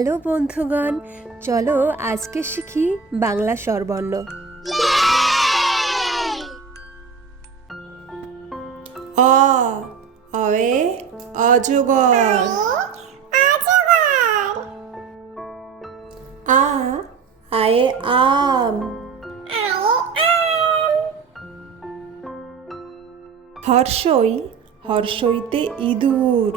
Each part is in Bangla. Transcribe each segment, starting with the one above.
হ্যালো বন্ধুগণ চলো আজকে শিখি বাংলা স্বরবর্ণ। অ অয়ে অজগর আ আয়ে আম। হর্ষই হর্ষইতে ইঁদুর।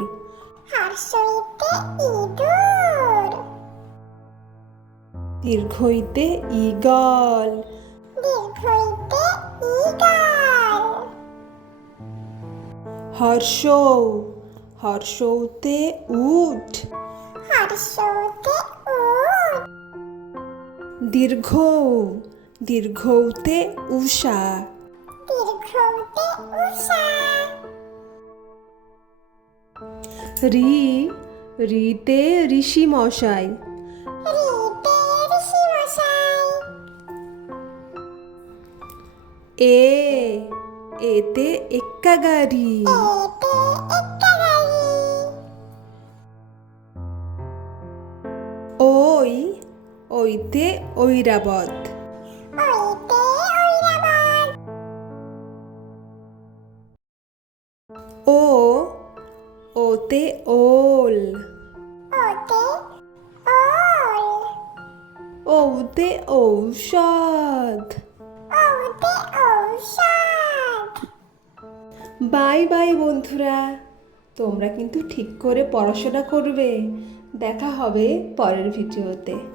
দীর্ঘইতে ইগল হর্ষ হর্ষৌতে উঠ। দীর্ঘ দীর্ঘৌতে উষা। রি রিতে ঋষি মশাই এ এতে এক্কা গাড়ি ওই ওইতে ঐরাবত ও ওতে ওল ওতে ঔষধ বাই বাই বন্ধুরা। তোমরা কিন্তু ঠিক করে পড়াশোনা করবে। দেখা হবে পরের ভিডিওতে।